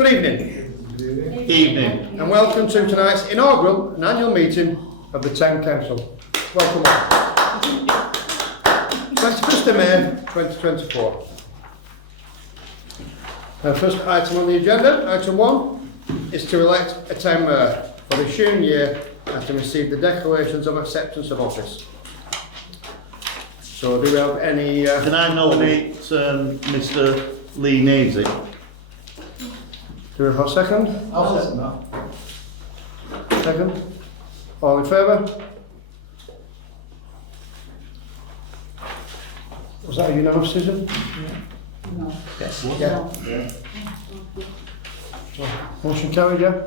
Good evening. Evening. And welcome to tonight's inaugural and annual meeting of the Town Council. Welcome all. 21st of May 2024. First item on the agenda, item 1, is to elect a town mayor for the ensuing year and to receive the declarations of acceptance of office. So do we have any... Can I nominate Mr. Lee Nazy? Do we have a second? I'll second that. Second. All in favour? Was that a unanimous decision? No. Yes. Yeah. Motion carried, yeah?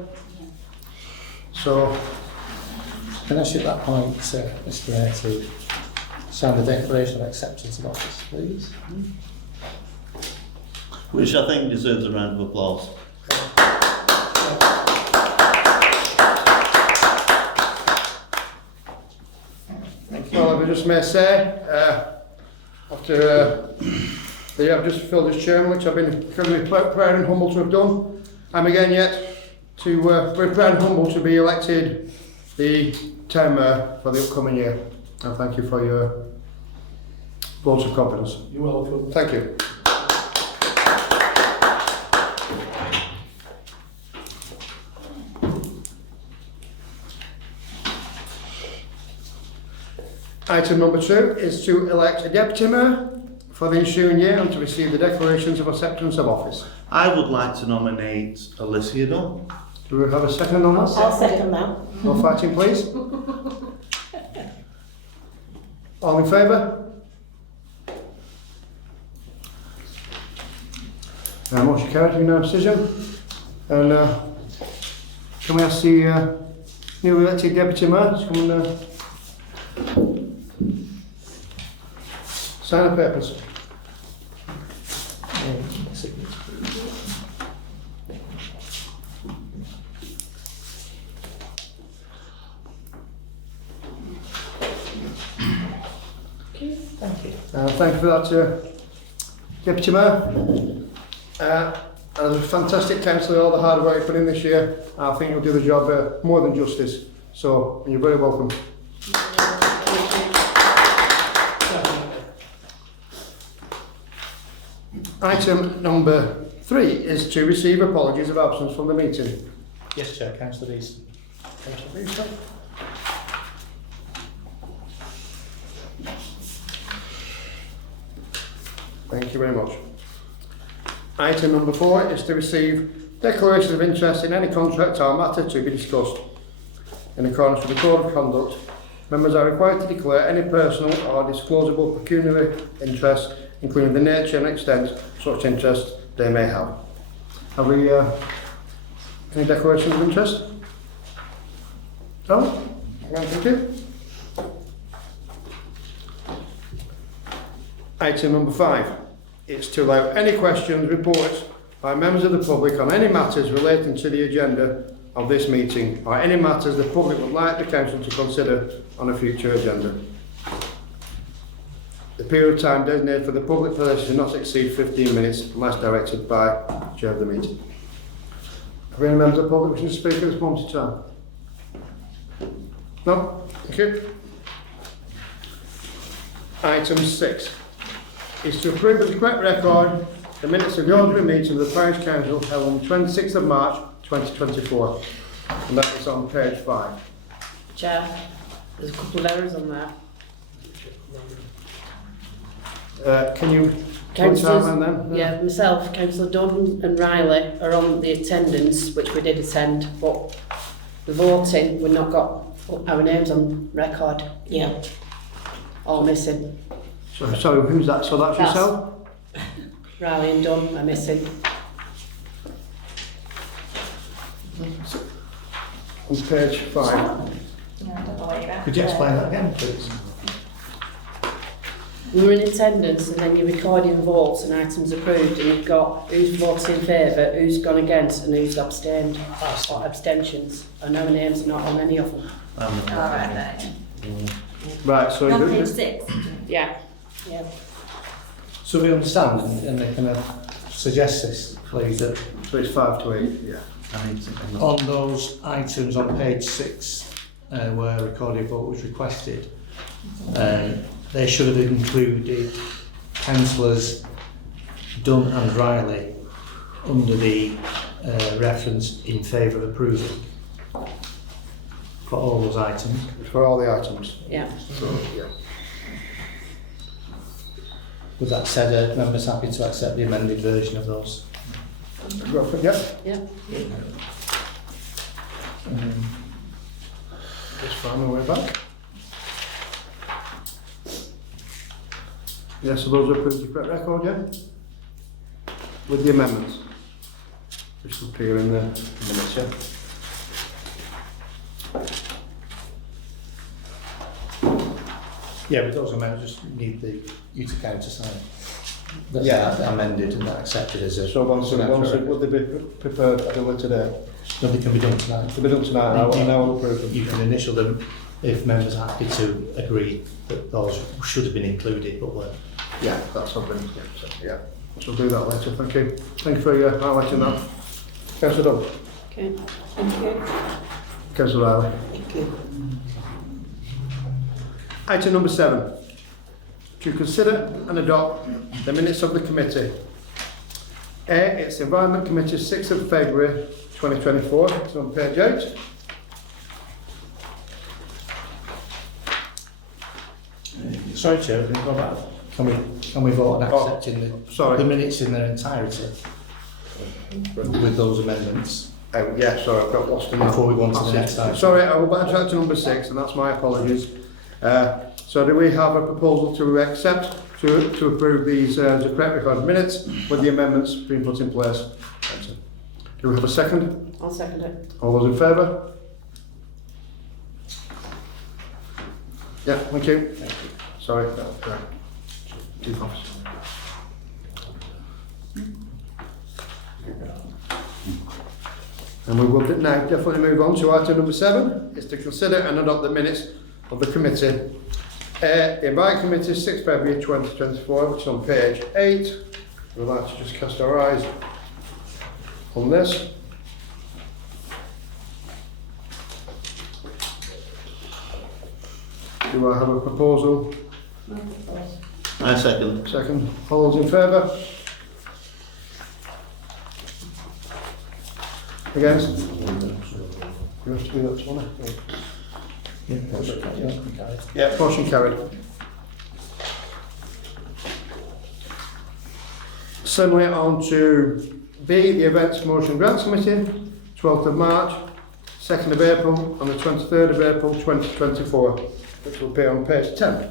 So, Can I ask you at that point, Mr. Mayor, to sign the declaration of acceptance of office, please? Which I think deserves a round of applause. well, I just may say, after the year I've just filled as chairman, which I've been incredibly proud and humble to have done, I'm again yet to very proud and humble to be elected the town mayor for the upcoming year. And thank you for your votes of confidence. You're welcome. Thank you. Item number 2 is to elect a deputy mayor for the ensuing year and to receive the declarations of acceptance of office. I would like to nominate Alicia Dunn. Do we have a second on that? I'll second that. No fighting, please. All in favour? Motion carried, unanimous decision. And can we ask the newly elected deputy mayor to come and sign the papers? Thank you. Thank you for that, Deputy Mayor. And as a fantastic councillor, all the hard work you put in this year, I think you'll do the job more than justice. So, you're very welcome. Item number 3 is to receive apologies of absence from the meeting. Yes, Chair, Councillor Easton. Councillor Easton. Thank you very much. Item number 4 is to receive declarations of interest in any contract or matter to be discussed. In accordance with the Code of Conduct, members are required to declare any personal or disclosable pecuniary interest, including the nature and extent of such interest they may have. Have we any declarations of interest? No? Thank you. Item number 5 is to allow any questions, reports by members of the public on any matters relating to the agenda of this meeting or any matters the public would like the council to consider on a future agenda. The period of time designated for the public place should not exceed 15 minutes unless directed by the chair of the meeting. Are there any members of the public wishing to speak at this moment in time? No? Thank you. Item 6 is to approve as a correct record the minutes of the ordinary meeting of the Parish Council held on 26th of March 2024. And that is on page 5. Chair, there's a couple of errors on there. Can you point out them then? Yeah, myself, Councillor Dunn and Riley are on the attendance, which we did attend, but the voting, we've not got our names on record. Yeah. All missing. So, sorry, who's that? So that's yourself? Riley and Dunn are missing. On page 5. No, I don't know where you're at. Could you explain that again, please? We were in attendance and then you're recording votes and items approved and you've got who's voted in favour, who's gone against and who's abstained or abstentions. And our names are not on any of them. All right, then. Right, so On page 6. Yeah. Yeah. So we understand and they kind of suggest this, please, that So it's 5 to 8, yeah. I need something. on those items on page 6, where a recorded vote was requested, they should have included councillors Dunn and Riley under the reference in favour of approving for all those items. For all the items. Yeah. So, yeah. With that said, are members happy to accept the amended version of those? Go for it, yeah. Yeah. Just find my way back. Yeah, so those are approved to correct record, yeah? With the amendments. Which will appear in the minutes, yeah? Yeah, with those amendments, just need you to countersign. That's Yeah. amended and that accepted as a... So once would they be prepared to do it today? Nothing can be done tonight. To be done tonight, and I will approve them. You can initial them if members are happy to agree that those should have been included but weren't. Yeah, that's what I've been, yeah. So we'll do that later, thank you. Thank you for your highlighting that. Councillor Dunn. Okay. Thank you. Councillor Riley. Thank you. Item number 7. To consider and adopt the minutes of the committee. It's the Environment Committee, 6th of February 2024. It's on page 8. Sorry, Chair, can we go back? Can we vote on Oh, accepting sorry. the minutes in their entirety with those amendments Yeah, sorry, I've got lost in that. before we go on to the next item? Sorry, I will backtrack to number 6, and that's my apologies. So do we have a proposal to accept, to approve these the correct recorded minutes with the amendments being put in place? Do we have a second? I'll second it. All those in favour? Yeah, thank you. Sorry, that was correct. Too fast. And we will now definitely move on to item number 7, is to consider and adopt the minutes of the committee. The Environment Committee, 6th February 2024, which is on page 8. We'd like to just cast our eyes on this. Do I have a proposal? I second. Second. All those in favour? Against? You have to do that, Tony. Yeah, motion carried. Similarly on to B, the Events Motion Grants Committee, 12th of March, 2nd of April and the 23rd of April 2024, which will appear on page 10.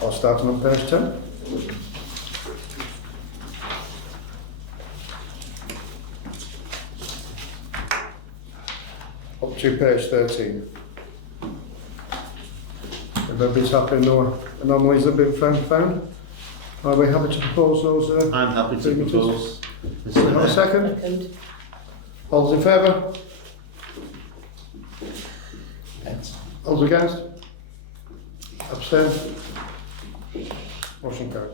I'll start on page 10. Up to page 13. Everybody's happy, no anomalies have been found. Are we happy to propose those? I'm happy to Signatures? propose. Do we have a second? Second. All those in favour? Thanks. All those against? Abstain? Motion carried.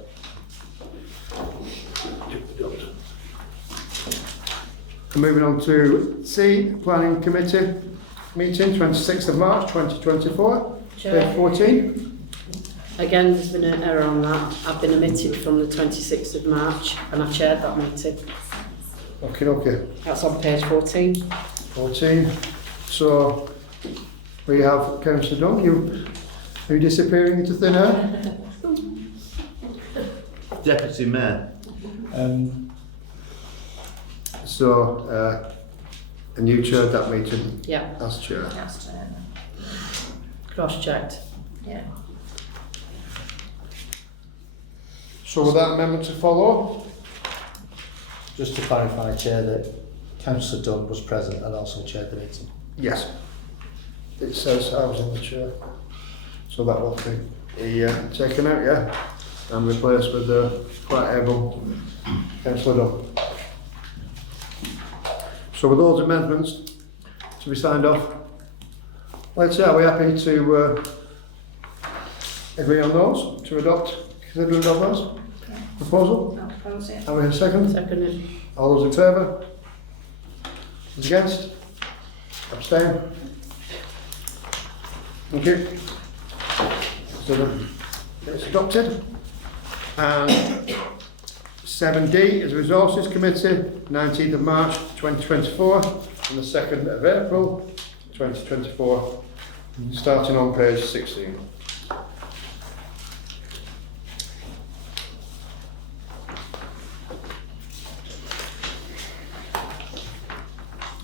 Moving on to C, Planning Committee meeting, 26th of March 2024, page 14. Again, there's been an error on that. I've been omitted from the 26th of March and I chaired that meeting. Okay. That's on page 14. 14. So we have Councillor Dunn, you disappearing into thin air? Deputy Mayor. So, and you chaired that meeting Yeah, as chair. That's true. cross-checked. Yeah. So with that amendment to follow? Just to clarify, Chair, that Councillor Dunn was present and also chaired the meeting. Yes. It says I was in the chair. So that will be taken out, yeah? And replaced with the quite able Councillor Dunn. So with those amendments to be signed off, let's say, are we happy to Agree on those to adopt, consider adopt those? Proposal? I'll propose it. Have we a second? Seconded. All those in favour? Those against? Abstain? Thank you. So it's adopted. And 7D is Resources Committee, 19th of March 2024 and the 2nd of April 2024, starting on page 16.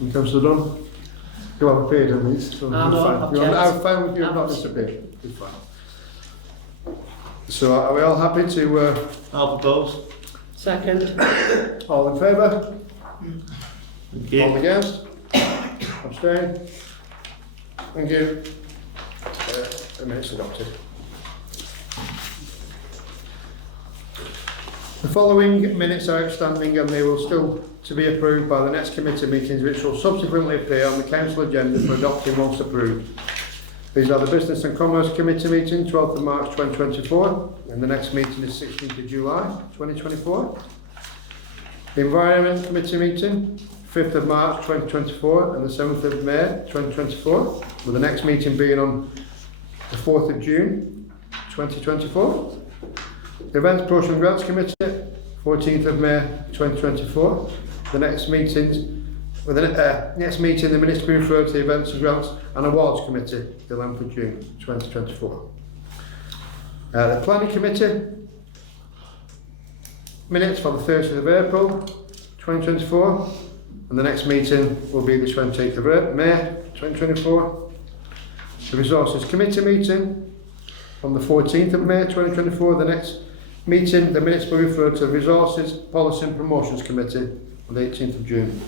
And Councillor Dunn, you have appeared on these, so I you're know, fine. I've You're checked. I'm fine with you, I've not disappeared. You're fine. So are we all happy to, I'll propose. Second. all in favour? Thank All you. against? Abstain? Thank you. The minutes adopted. The following minutes are outstanding and they will still to be approved by the next committee meetings, which will subsequently appear on the council agenda for adopting once approved. These are the Business and Commerce Committee meeting, 12th of March 2024, and the next meeting is 16th of July 2024. The Environment Committee meeting, 5th of March 2024 and the 7th of May 2024, with the next meeting being on the 4th of June 2024. The Events, Promotion and Grants Committee, 14th of May 2024. The next meeting, the minutes to be referred to the Events and Grants and Awards Committee, the 11th of June 2024. The Planning Committee, minutes for the 30th of April 2024, and the next meeting will be the 28th of May 2024. The Resources Committee meeting from the 14th of May 2024, the next meeting, the minutes will be referred to the Resources Policy and Promotions Committee on the 18th of June.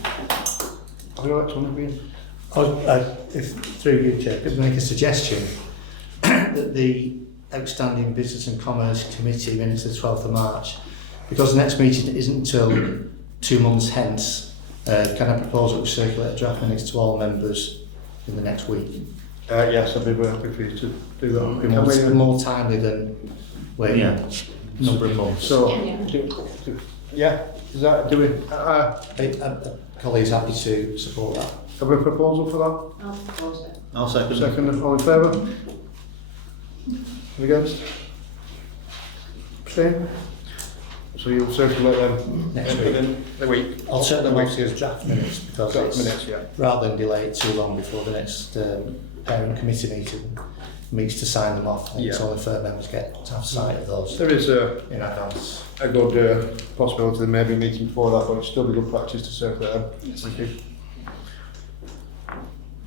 Have you got one been? If through you, Chair, could I make a suggestion that the outstanding Business and Commerce Committee minutes of the 12th of March, because the next meeting isn't until 2 months hence, can I propose that we circulate draft minutes to all members in the next week? Yes, I'd be very happy for you to do that. It'll be more timely than waiting a number of months. So, Yeah. yeah, is that, do we, Colleagues happy to support that. have we a proposal for that? I'll propose it. I'll second. Second, all in favour? Against? Abstain? So you'll circulate them Next week. within the week? I'll certainly The want week. to see as draft minutes because Draft it's, minutes, yeah. rather than delay it too long before the next parent committee meets to sign them off. I think it's Yeah. only fair members get to have sight of those There is a in advance. good possibility there may be a meeting before that, but it's still be good practice to circulate them. Thank you.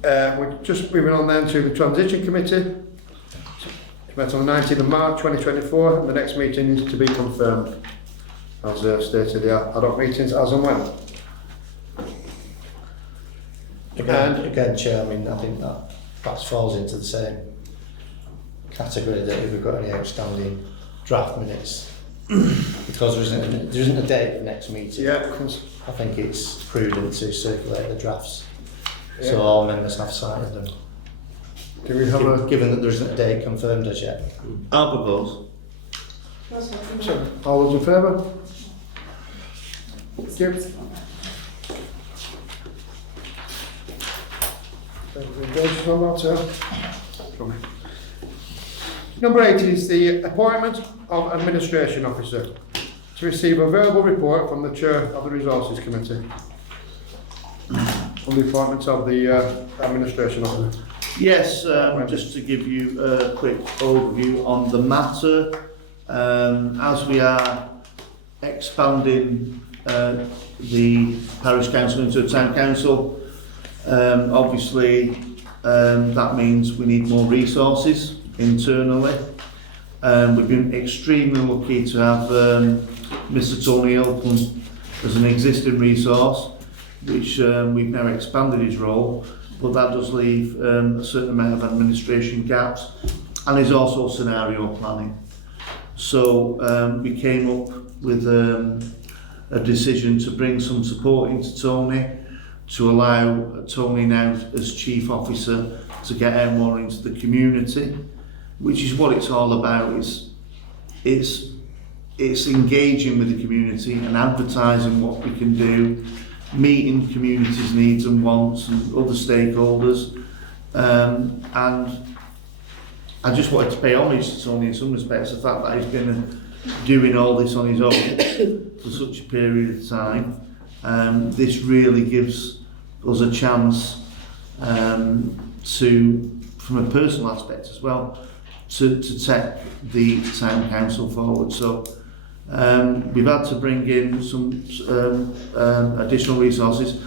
We're just moving on then to the Transition Committee. It's met on the 19th of March 2024 and the next meeting is to be confirmed. As stated, the ad hoc meetings as and when. Again, Chair, I mean, I think that perhaps falls into the same category that if we've got any outstanding draft minutes, because there isn't a date for the next meeting. Yeah, I think it's prudent to circulate the drafts Yeah. so all members have sight of them. do we have a... Given that there isn't a date confirmed as yet. I'll propose. So, all those in favour? Thank you. Engaged on that, Number 8 is the appointment of Administration Officer to receive a verbal report from the Chair of the Resources Committee on the appointment of the Administration Officer. Yes, just to give you a quick overview on the matter, as we are expanding the parish council into a town council, obviously that means we need more resources internally. We've been extremely lucky to have Mr Tony Elton as an existing resource, which we've now expanded his role, but that does leave a certain amount of administration gaps, and is also scenario planning. So we came up with a decision to bring some support into Tony, to allow Tony now as Chief Officer to get out more into the community, which is what it's all about. It's engaging with the community and advertising what we can do, meeting community's needs and wants and other stakeholders. And I just wanted to pay homage to Tony in some respects, the fact that he's been doing all this on his own for such a period of time. This really gives us a chance to, from a personal aspect as well, to take the town council forward. So we've had to bring in some additional resources.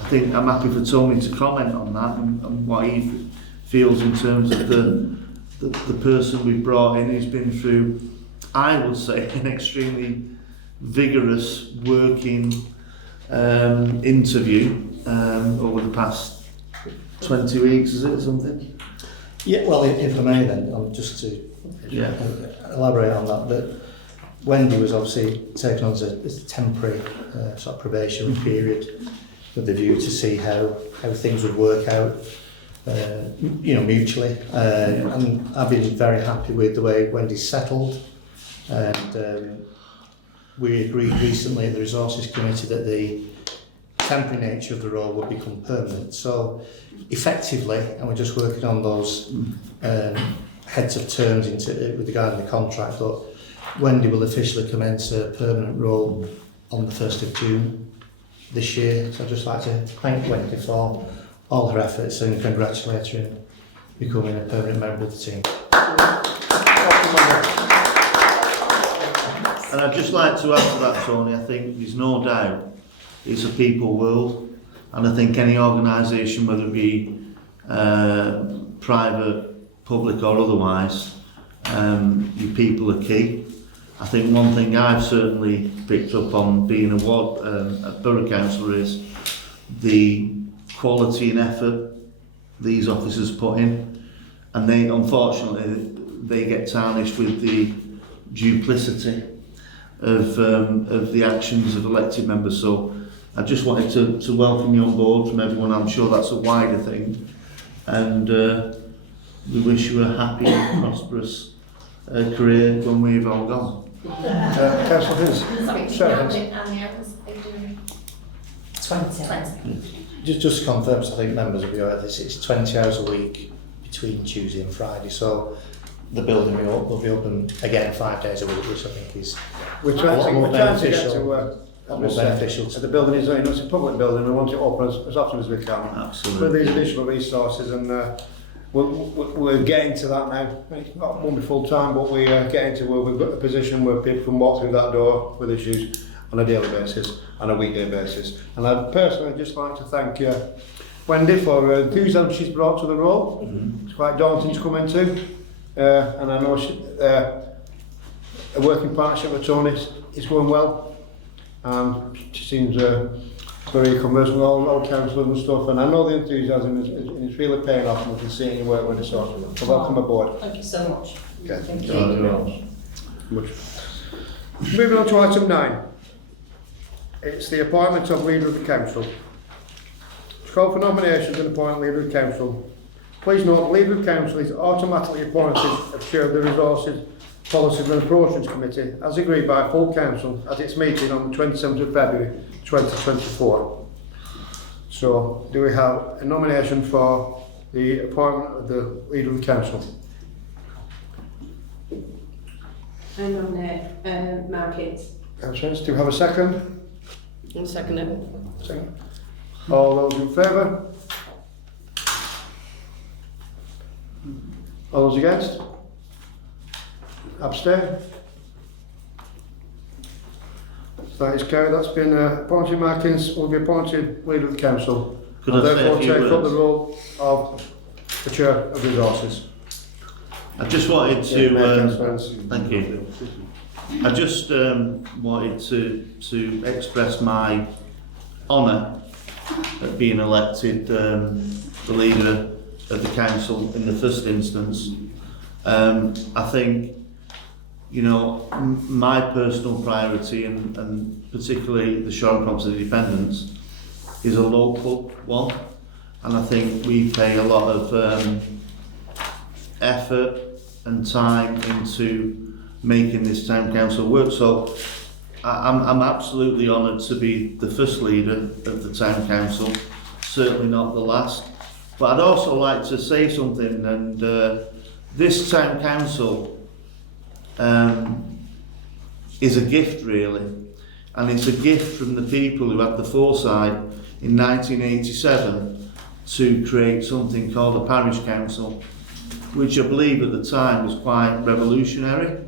I think I'm happy for Tony to comment on that and what he feels in terms of the person we've brought in, who's been through, I would say, an extremely vigorous working interview over the past 20 weeks, is it, or something? Yeah, well, if I may then, just to elaborate on that Wendy was obviously taken on as a temporary sort of probation period with the view to see how things would work out, mutually. And I've been very happy with the way Wendy's settled. And we agreed recently at the Resources Committee that the temporary nature of the role would become permanent. So effectively, and we're just working on those heads of terms with regard to the contract, but Wendy will officially commence a permanent role on the 1st of June this year. So I'd just like to thank Wendy for all her efforts and congratulate her in becoming a permanent member of the team. And I'd just like to add to that, Tony, I think there's no doubt it's a people world, and I think any organisation, whether it be private, public or otherwise, your people are key. I think one thing I've certainly picked up on being a borough councillor is the quality and effort these officers put in, and they, unfortunately, they get tarnished with the duplicity of the actions of elected members. So I just wanted to welcome you on board from everyone. I'm sure that's a wider thing, and we wish you a happy and prosperous career when we've all gone. Councillor Hinz. Sarah Hinz. 20. Just to confirm, so I think members will be aware of this, it's 20 hours a week between Tuesday and Friday, so the building will be open again 5 days a week, which I think is We're trying to get to beneficial. the building is, it's a public building, we want it open as often as we can. Absolutely. With these additional resources, and we're getting to that now. It won't be full time, but we're getting to where we've got a position where people can walk through that door with issues on a daily basis, on a weekday basis. And I'd personally just like to thank Wendy for her enthusiasm she's brought to the role. Mm-hmm. It's quite daunting to come into, and I know a working partnership with Tony is going well, and she seems very conversant with all councillors and stuff, and I know the enthusiasm is really paying off, and we can see it in your work with us. So welcome aboard. Thank you so much. Okay. Thank you. Much. Moving on to item 9. It's the appointment of leader of the council. To call for nominations and appoint leader of the council. Please note the leader of council is automatically appointed as chair of the Resources, Policies and Approaches Committee, as agreed by full council at its meeting on the 27th of February 2024. So, do we have a nomination for the appointment of the leader of the council? I nominate Mark Hitz. Councillors, do we have a second? I'll second it. Second. All those in favour? All those against? Abstain? So that is carried. That's been appointed. Markins will be appointed leader of the council. Could and I say a therefore few take up words? the role of the chair of resources. I just wanted to Councillors. thank you. I just wanted to express my honour at being elected the leader of the council in the first instance. I think, my personal priority and particularly the Shore and Property Independence is a local one, and I think we pay a lot of effort and time into making this town council work. So I'm absolutely honoured to be the first leader of the town council, certainly not the last. But I'd also like to say something, and this town council is a gift really, and it's a gift from the people who had the foresight in 1987 to create something called a parish council, which I believe at the time was quite revolutionary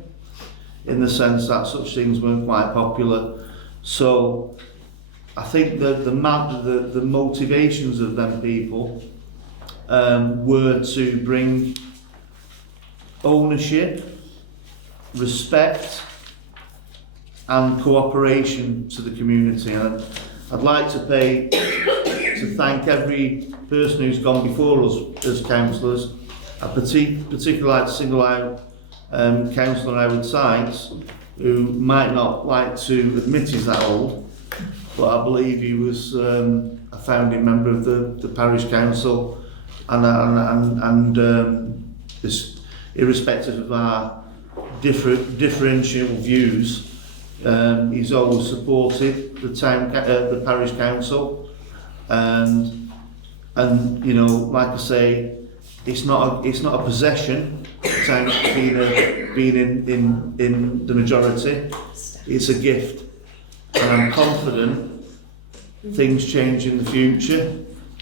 in the sense that such things weren't quite popular. So I think that the motivations of them people were to bring ownership, respect and cooperation to the community. And I'd like to thank every person who's gone before us as councillors. I'd particularly like to single out Councillor Howard Sykes, who might not like to admit he's that old, but I believe he was a founding member of the parish council, and this, irrespective of our differential views, he's always supported the parish council, and you know, like I say, it's not a possession. Being in the majority, it's a gift, and I'm confident things change in the future,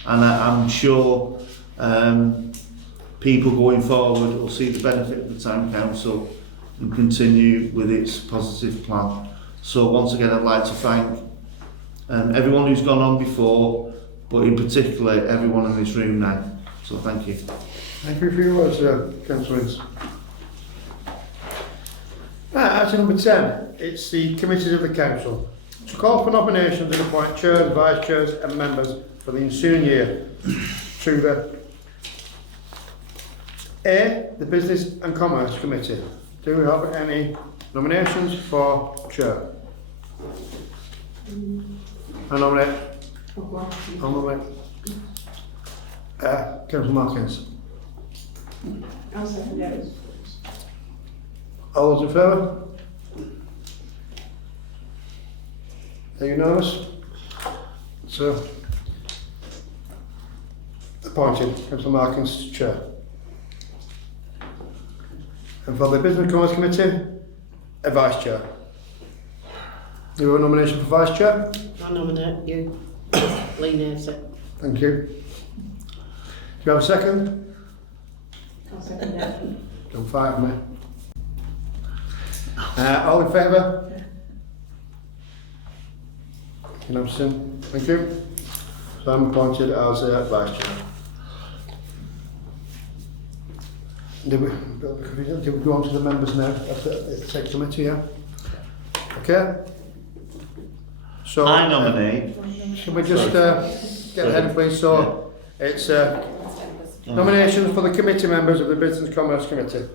and I'm sure people going forward will see the benefit of the town council and continue with its positive plan. So once again, I'd like to thank everyone who's gone on before, but in particular everyone in this room now. So thank you. Thank you for your words, Councillor Ince. Item number 10, it's the committees of the council. To call for nominations and appoint chairs, vice chairs and members for the ensuing year to the Business and Commerce Committee. Do we have any nominations for chair? I nominate. Councillor Markins. I'll second it. All those in favour? Are you nervous? So, appointed Councillor Markins to chair. And for the Business and Commerce Committee, a vice chair. Do you have a nomination for vice chair? I nominate you, Lee Navesy. Thank you. Do you have a second? I'll second it. Don't fight with me. All in favour? Unanimous. Thank you. So I'm appointed as vice chair. Did we go on to the members now of the tech committee, yeah? Okay. So I nominate. Should we just get ahead, please? So it's nominations for the committee members of the Business and Commerce Committee.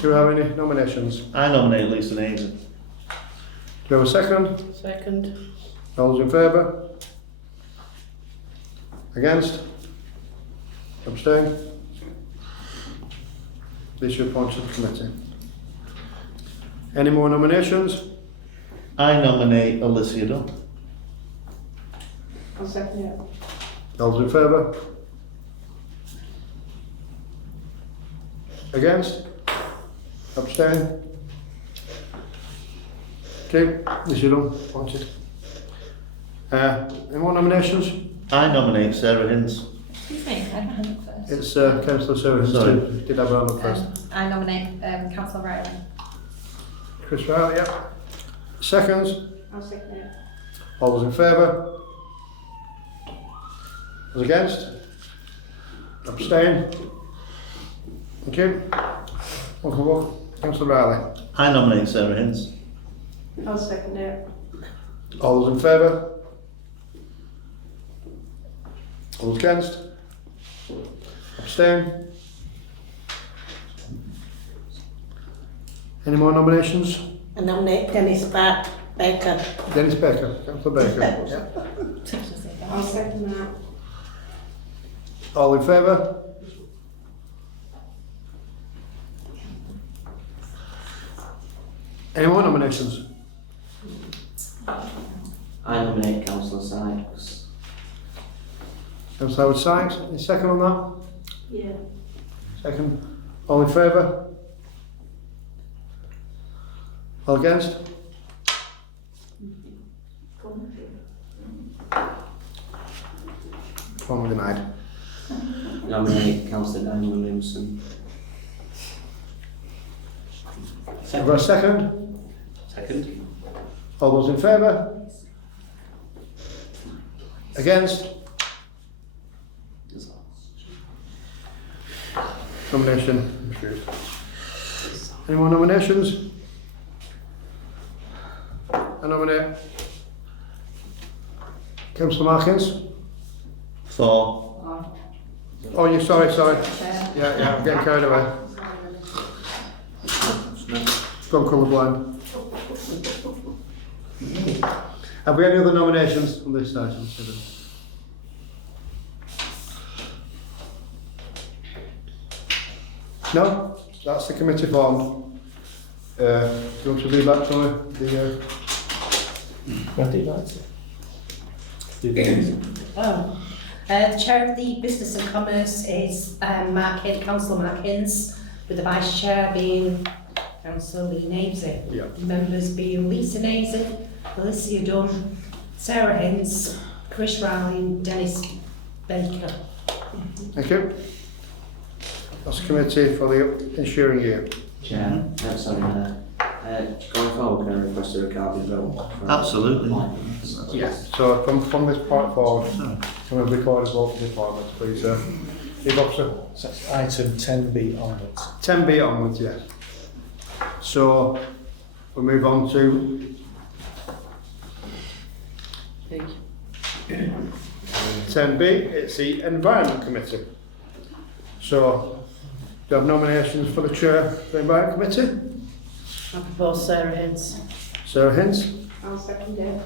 Do you have any nominations? I nominate Lisa Naser. Do you have a second? Second. All those in favour? Against? Abstain? This you appoint to the committee. Any more nominations? I nominate Alicia Dunn. I'll second it. All those in favour? Against? Abstain? Okay, this you done, appointed. Any more nominations? I nominate Sarah Hinds. Excuse me, I haven't had it first. It's Councillor Sarah Sorry. who did have her on up first. I nominate Councillor Riley. Chris Riley, yeah. Seconds? I'll second it. All those in favour? Those against? Abstain? Thank you. Councillor Riley. I nominate Sarah Hinds. I'll second it. All those in favour? All those against? Abstain? Any more nominations? I nominate Dennis Baker. Dennis Baker, Councillor Baker. Yeah. I'll second that. All in favour? Any more nominations? I nominate Councillor Sykes. Councillor Howard Sykes, any second on that? Yeah. Second. All in favour? All against? One denied. Nominate Councillor Dan Williamson. Have got a second? Second. All those in favour? Against? Nomination refused. Any more nominations? I nominate Councillor Markins. For. Oh, you sorry. Yeah, I'm getting carried away. Gone colourblind. Have we any other nominations on this item? No? That's the committee formed. Do you want to do that, Tony? What do you like to do? These? The chair of the Business and Commerce is Councillor Markins, with the vice chair being Councillor Lee Navesy. Yeah. Members being Lisa Navesy, Alicia Dunn, Sarah Hinds, Chris Riley and Dennis Baker. Thank you. That's the committee for the ensuing year. Chair, going forward, can I request a recorded vote? for Absolutely. appointments? Yes. So from this point forward, can we record a vote for the appointments, please, sir? Chief Officer. So it's item 10B onwards. 10B onwards, yes. So we'll move on to Thank you. 10B. It's the Environment Committee. So do you have nominations for the chair of the Environment Committee? I propose Sarah Hinds. Sarah Hinds. I'll second it.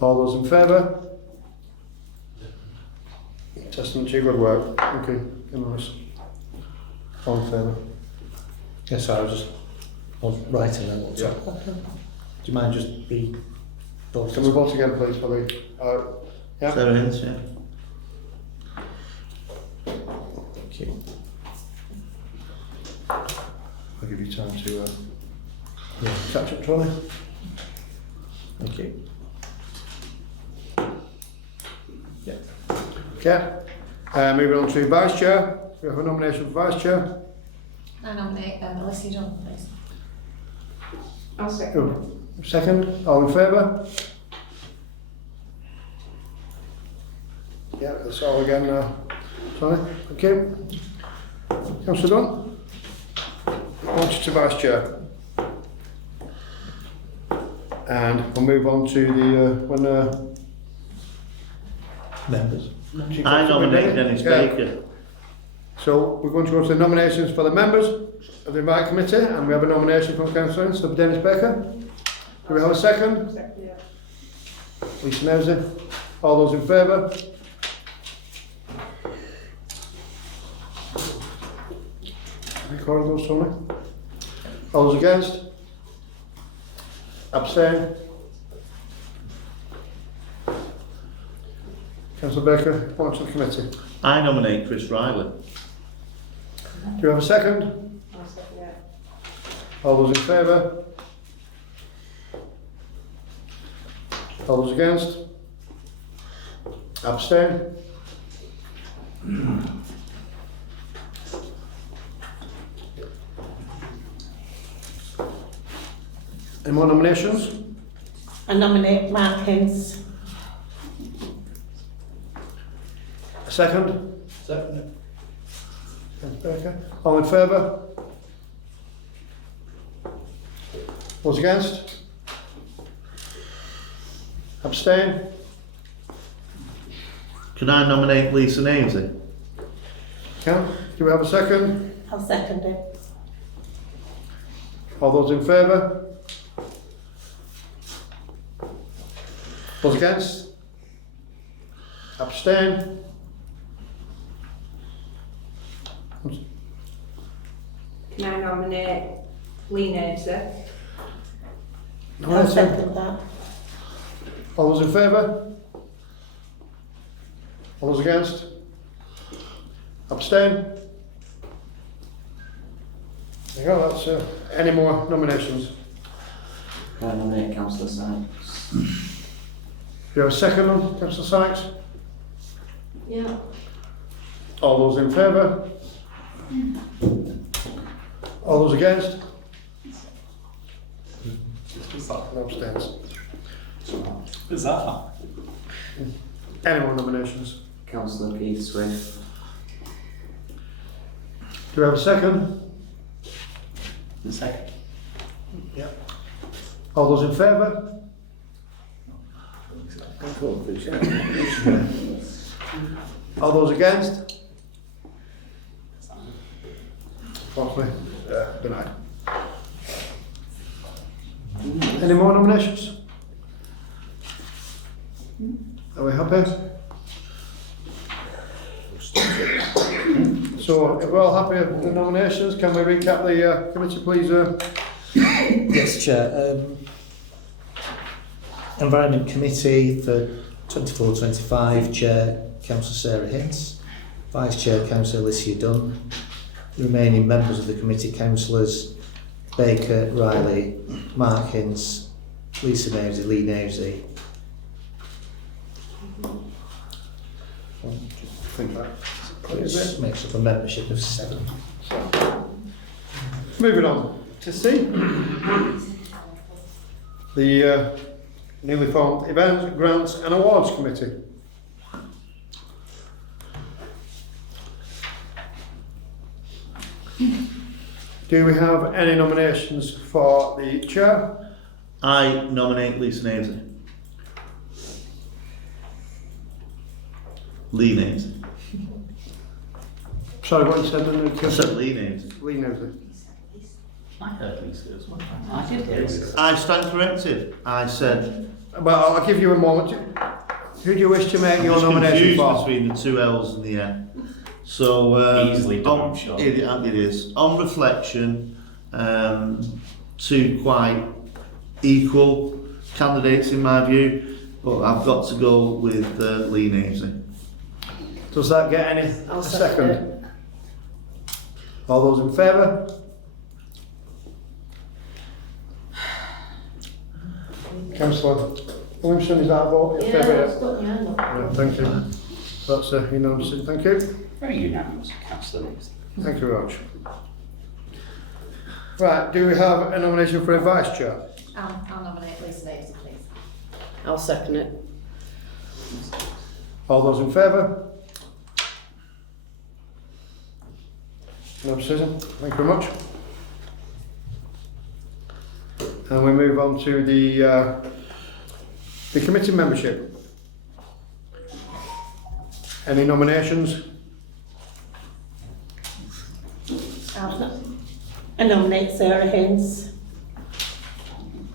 All those in favour? Testament to your good work. Thank you. Nice. All in favour? Yes, I was writing them. Yeah. Do you mind just be voted? Can we vote again, please, for the... yeah. Sarah Hinds, yeah. Thank you. I'll give you time to Yeah, catch up, Tony. thank you. Yeah. Okay. Moving on to Vice Chair. We have a nomination for Vice Chair. I nominate Alicia Dunn, please. I'll second it. Second. All in favour? Yeah, that's all again now. Sorry. Thank you. Councillor Dunn. Appointed to Vice Chair. And we'll move on to the Members. I nominate Dennis Baker. So we're going to go to the nominations for the members of the Invite Committee, and we have a nomination from Councillor Ince of Dennis Baker. Do we have a second? Second it. Lisa Nosey. All those in favour? Recording those, Tony. All those against? Abstain? Councillor Baker, appointed to the committee. I nominate Chris Riley. Do you have a second? I'll second it. All those in favour? All those against? Abstain? Any more nominations? I nominate Markins. A second? Second. Baker. All in favour? Those against? Abstain? Can I nominate Lisa Navesy? Can? Do we have a second? I'll second it. All those in favour? Those against? Abstain? Can I nominate Lee Navesy? I'll Nominating. second that. All those in favour? All those against? Abstain? There you go, that's any more nominations? Can I nominate Councillor Sykes? Do you have a second on Councillor Sykes? Yeah. All those in favour? All those against? And abstains. Bizarre. Any more nominations? Councillor Keith Swift. Do we have a second? The second. All those in favour? All those against? Possibly denied. Any more nominations? Are we happy? So, if we're all happy with the nominations, can we recap the committee, please? Yes, Chair. Environment Committee for 24-25, Chair Councillor Sarah Hints, Vice Chair Councillor Alicia Dunn, the remaining members of the committee Councillors Baker, Riley, Mark Hints, Lisa Navesy, Lee Navesy. Think that. Which makes up a membership of 7. Moving on to C. The newly formed Events, Grants and Awards Committee. Do we have any nominations for the chair? I nominate Lisa Navesy. Lee Navesy. Sorry, what you said? I said Lee Navesy. Lee knows it. I heard Lisa as well. I did hear Lisa. I stand corrected. I said. Well, I'll give you a moment. Who do you wish to make I'm your just nomination confused for? between the two L's and the N. So Easily done, on- I'm sure. It is. On reflection, two quite equal candidates in my view, but I've got to go with Lee Navesy. Does that get any? I'll A second second. All those in favour? Councillor Williamson, is that a vote in Yeah, favour? that's good, yeah, look. Yeah, thank you. That's unanimous. Thank you. Very unanimous, Councillor Lisa. Thank you very much. Right, do we have a nomination for a vice chair? I'll nominate Lisa Navesy, please. I'll second it. All those in favour? No decision. Thank you very much. And we move on to the committee membership. Any nominations? I nominate Sarah Hinds.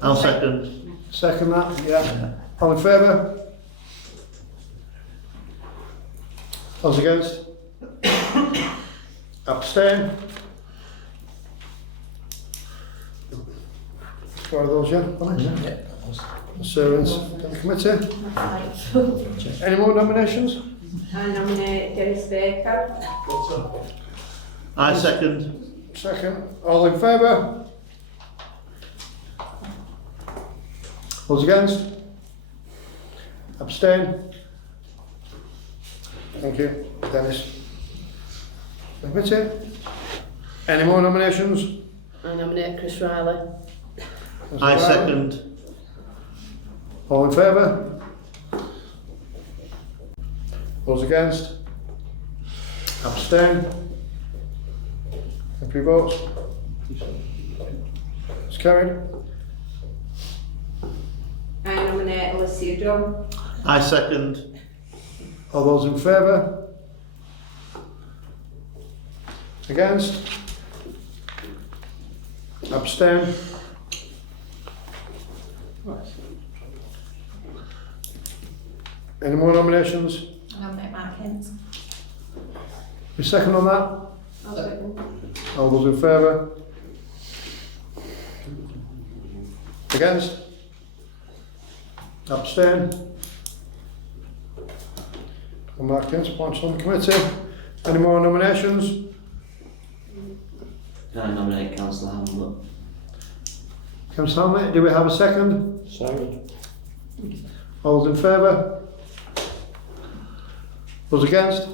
I'll second. Second that, yeah. All in favour? Those against? Abstain? Four of those, yeah? Servants on the committee. Any more nominations? I nominate Dennis Baker. I second. Second. All in favour? Those against? Abstain? Thank you, Dennis. Committee. Any more nominations? I nominate Chris Riley. I second. All in favour? Those against? Abstain? Three votes. It's carried. I nominate Alicia Dunn. I second. All those in favour? Against? Abstain? Any more nominations? I nominate Mark Hints. Your second on that? I'll second. All those in favour? Against? Abstain? And Mark Kent appointed on the committee. Any more nominations? Can I nominate Councillor Hamlet? Councillor Hamlet, do we have a second? Second. All those in favour? Those against?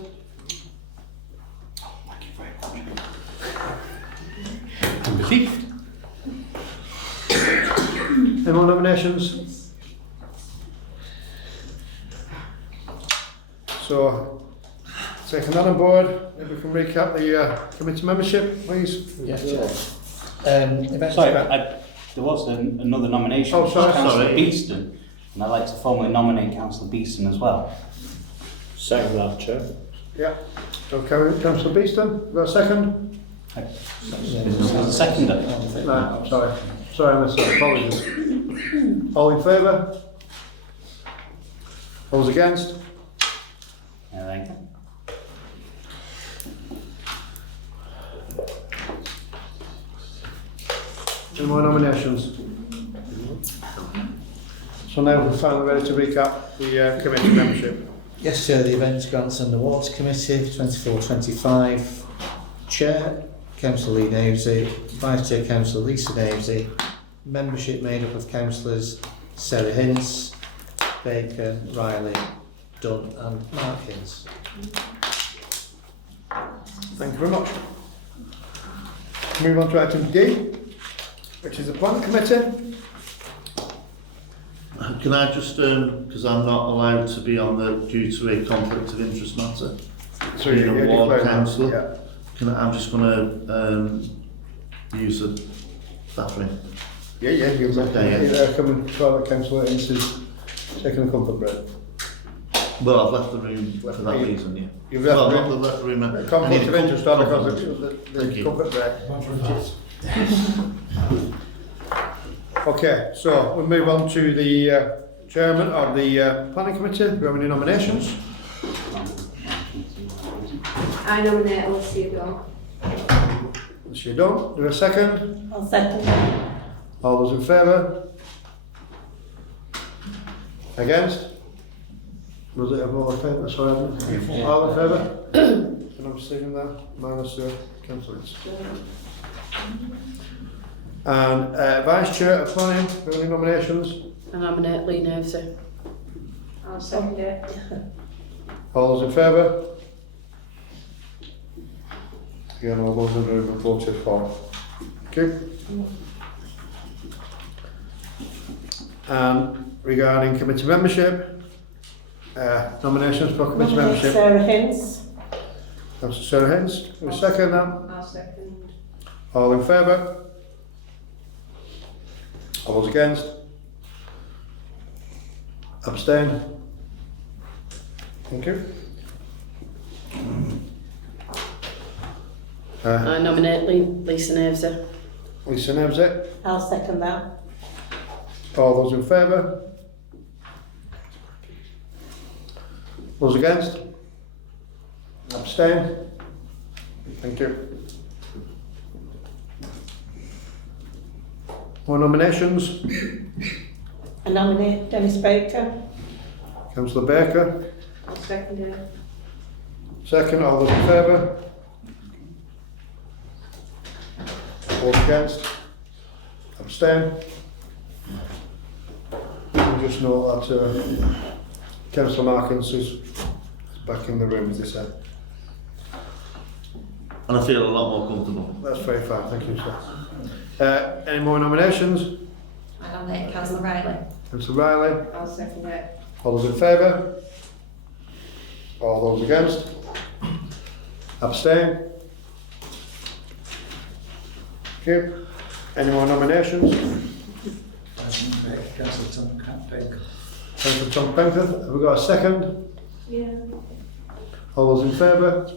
I'm relieved. Any more nominations? So, taking that on board, maybe we can recap the committee membership, please. Yes, Chair. Sorry, there was another nomination. Oh, sorry, Councillor sorry. Beeston, and I'd like to formally nominate Councillor Beeston as well. Second that, Chair. Yeah. Okay, Councillor Beeston, got a second? There's a seconder. No, sorry. Sorry, I missed that. Apologies. All in favour? All those against? Yeah, there you go. Any more nominations? So now we're finally ready to recap the committee membership. Yes, Chair, the Events, Grants and Awards Committee, 24-25. Chair, Councillor Lee Navesey. Vice Chair, Councillor Lisa Navesey. Membership made up of Councillors Sarah Hince, Baker, Riley, Dunn and Markins. Thank you very much. Move on to item D, which is the Planning Committee. Can I just, because I'm not allowed to be on the, due to a conflict of interest matter, So being a ward declaring that, councillor, I'm just going to use the bathroom. Yeah, you've got Okay, yeah. coming to Councillor Ince is taking a comfort break. Well, I've left the room for that reason, yeah. You've left Well, the not room. left the room. I need Conflict a of interest, not because conflict. of Thank the you. comfort break. Okay, so we'll move on to the chairman of the planning committee. Do we have any nominations? I nominate Alicia Dunn. Yes, you don't. Do we have a second? I'll second that. All those in favour? Against? Was it all in favour? Sorry, all in favour? Can I have a second there? Minus councillor Ince. And vice chair of planning, do we have any nominations? I nominate Lee Navesey. I'll second it. All those in favour? Again, all those in the room have voted for. Okay. And regarding committee membership, nominations for committee Nominate membership. Sarah Hince. Councillor Sarah Hince, do we second that? I'll second. All in favour? All those against? Abstain? Thank you. I nominate Lisa Navesey. Lisa Navesey, I'll second that. all those in favour? Those against? Abstain? Thank you. More nominations? I nominate Dennis Baker. Councillor Baker, I'll second it. second, all those in favour? All against? Abstain? We'll just note that Councillor Markins is back in the room, as they said. And I feel a lot more comfortable. That's very fine, thank you, sir. Any more nominations? I nominate Councillor Riley. Councillor Riley, I'll second it. all those in favour? All those against? Abstain? Okay. Any more nominations? Councillor Baker. Councillor Tom Penketh, have we got a second? Yeah. All those in favour?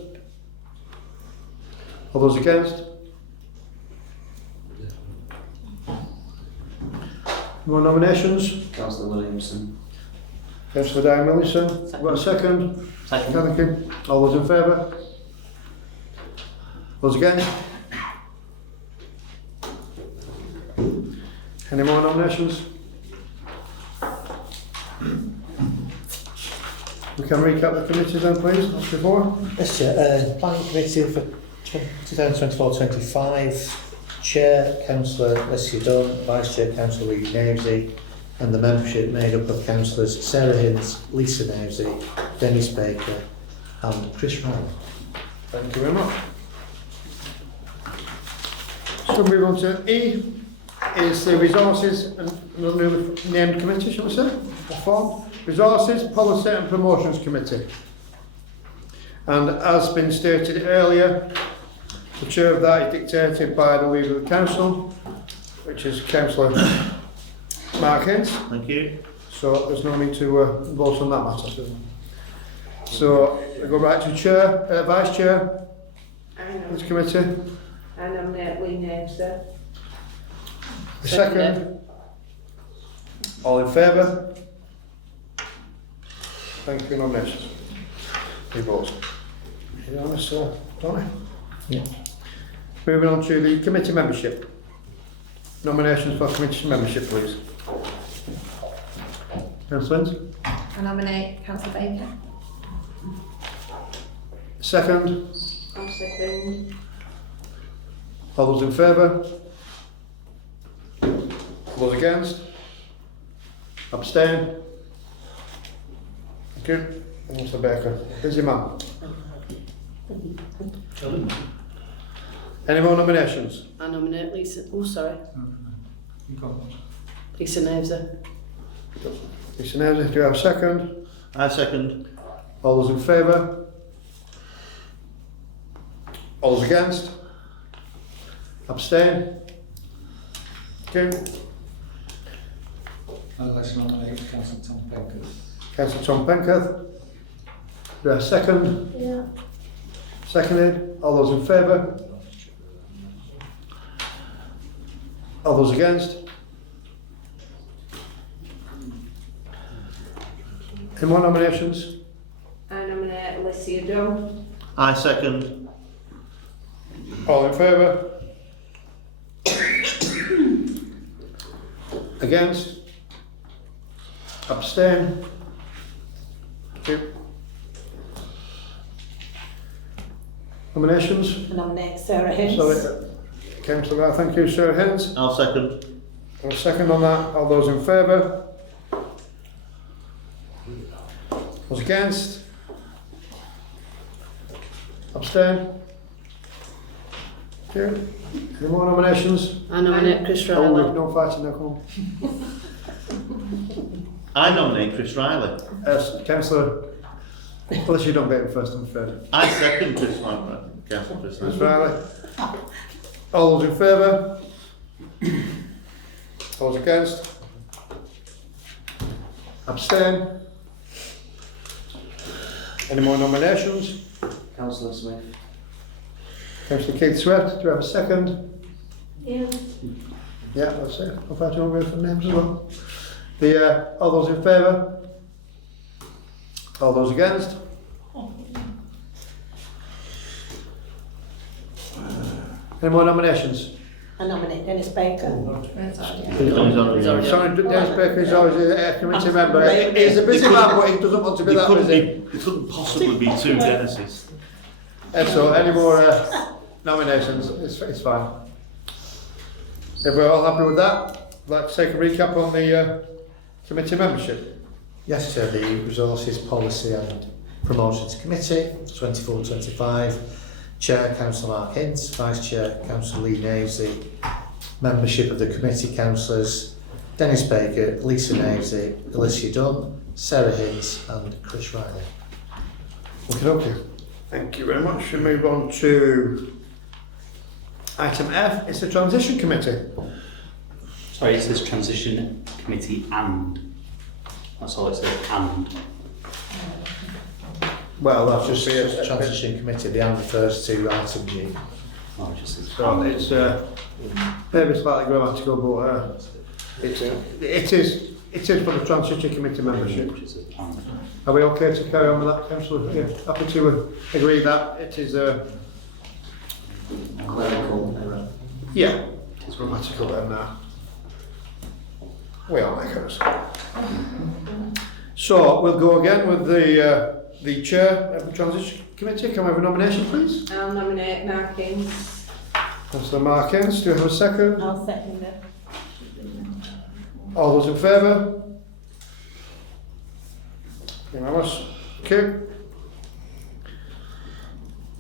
All those against? More nominations? Councillor Williamson. Councillor Diane Williamson, have we got a second? Second. Thank you. All those in favour? Those against? Any more nominations? can recap the committees then, please, as before. Yes, Chair. Planning Committee for 2024-25. Chair, Councillor Leslie Dunn, Vice Chair, Councillor Lee Navesey, and the membership made up of Councillors Sarah Hinds, Lisa Navesey, Dennis Baker, and Chris Ryan. Thank you very much. So move on to E, is the Resources and another new named committee, shall we say, or form. Resources, Policy and Promotions Committee. And as been stated earlier, the chair of that is dictated by the leader of the council, which is Councillor Mark Hinds. Thank you. So there's no need to vote on that matter. So we go right to chair, vice chair I of this nominate, committee. I nominate Lee Navesey. The second. All in favour? Thank you, nominations. Any votes? Unanimous, so, Tony? Yeah. Moving on to the committee membership. Nominations for committee membership, please. Councillor Lynch? I nominate Councillor Baker. Second. I'll second. All those in favour? All those against? Abstain? Thank you. Councillor Baker. Busy man. Any more nominations? I nominate Lisa, oh sorry, Lisa Navesey. Lisa Navesey, do you have a second? I second. All those in favour? All those against? Abstain? Okay. Let's nominate Councillor Tom Baker. Councillor Tom Penketh. Do you have a second? Yeah. Seconded. All those in favour? All those against? Any more nominations? I nominate Alicia Dunn. I second. All in favour? Against? Abstain? Okay. Nominations? I nominate Sarah Hinds. Sorry, Councillor Ryan, thank you. Sarah Hinds. I'll second. A second on that. All those in favour? Those against? Abstain? Okay. Any more nominations? I nominate Chris Oh, Riley. we've no fighting now, come on. I nominate Chris Riley. Councillor, unless you don't get it first, I'm afraid. I second Chris Riley. Councillor Chris Chris Riley. Riley. All those in favour? All those against? Abstain? Any more nominations? Councillor Smith. Councillor Keith Swift, do you have a second? Yeah. Yeah, that's it. I'll find you over for names as well. All those in favour? All those against? Any more nominations? I nominate Dennis Baker. Sorry, Dennis Baker is always a committee member. He's a busy man, but he doesn't want to be that busy. There couldn't possibly be two Dennises. So, any more nominations? It's fine. If we're all happy with that, I'd like to take a recap on the committee membership. Yes, Chair, the Resources, Policy and Promotions Committee, 24-25. Chair, Councillor Mark Hinds. Vice Chair, Councillor Lee Navesey. Membership of the committee, Councillors Dennis Baker, Lisa Navesey, Alicia Dunn, Sarah Hinds and Chris Riley. Okay. Thank you very much. We move on to item F. It's the Transition Committee. Sorry, it says transition committee and. That's all it says, and. Well, that's just Just Transition Committee, the and refers to item G. Oh, it just says So it's maybe slightly grammatical, but it is for the Transition Committee membership. Which is a and. Are we okay to carry on with that, Councillor? Yeah, happy to agree that it is Clerical error. yeah, it's grammatical and we are make errors. So we'll go again with the the chair of the transition committee. Can we have a nomination, please? I'll nominate Markins. Councillor Markins, do we have a second? I'll second it. All those in favour? Unanimous. Okay.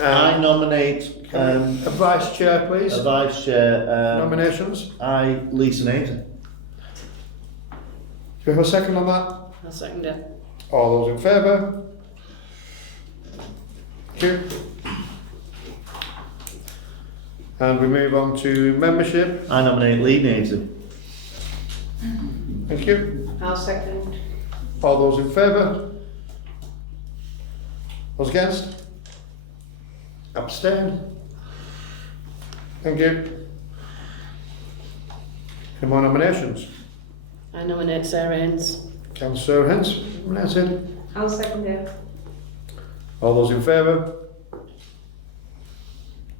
I nominate A vice chair, please. a vice chair. Nominations. I, Lisa Naves. Do we have a second on that? I'll second it. All those in favour? Thank you. And we move on to membership. I nominate Lee Naves. Thank you. I'll second. All those in favour? Those against? Abstain? Thank you. Any more nominations? I nominate Sarah Hinds. Councillor Hens, nominated. I'll second it. All those in favour?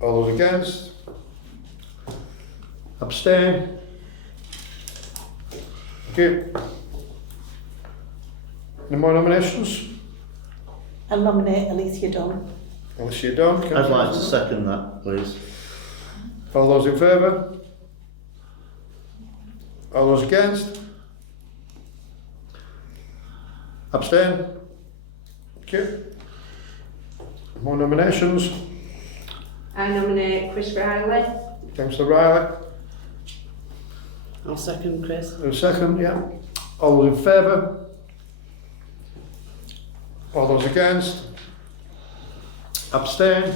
All those against? Abstain? Thank you. Any more nominations? I'll nominate Alicia Dunn. Alicia Dunn. I'd like to second that, please. All those in favour? All those against? Abstain? Thank you. More nominations? I nominate Chris Riley. Councillor Riley. I'll second Chris. A second, yeah. All those in favour? All those against? Abstain?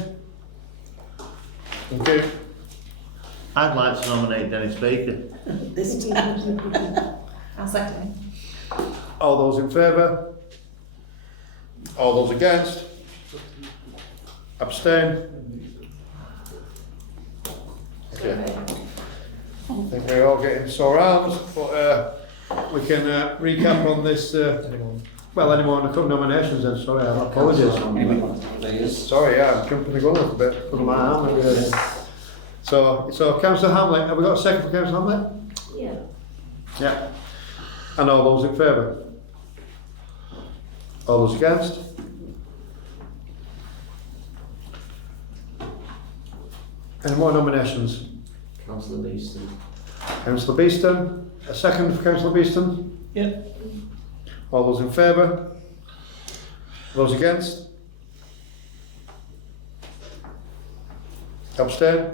Thank you. I'd like to nominate Dennis Baker. This time. I'll second All those in favour? All those against? Abstain? Okay. I think we're all getting sore arms, but we can recap on this. Well, any more nominations then? Sorry, I apologise. Sorry, yeah, I'm jumping the gun a little bit because of my arm. So Councillor Hamlet, have we got a second for Councillor Hamlet? Yeah. Yeah. And all those in favour? All those against? Any more nominations? Councillor Beeston. Councillor Beeston, a second for Councillor Beeston? Yeah. All those in favour? Those against? Abstain?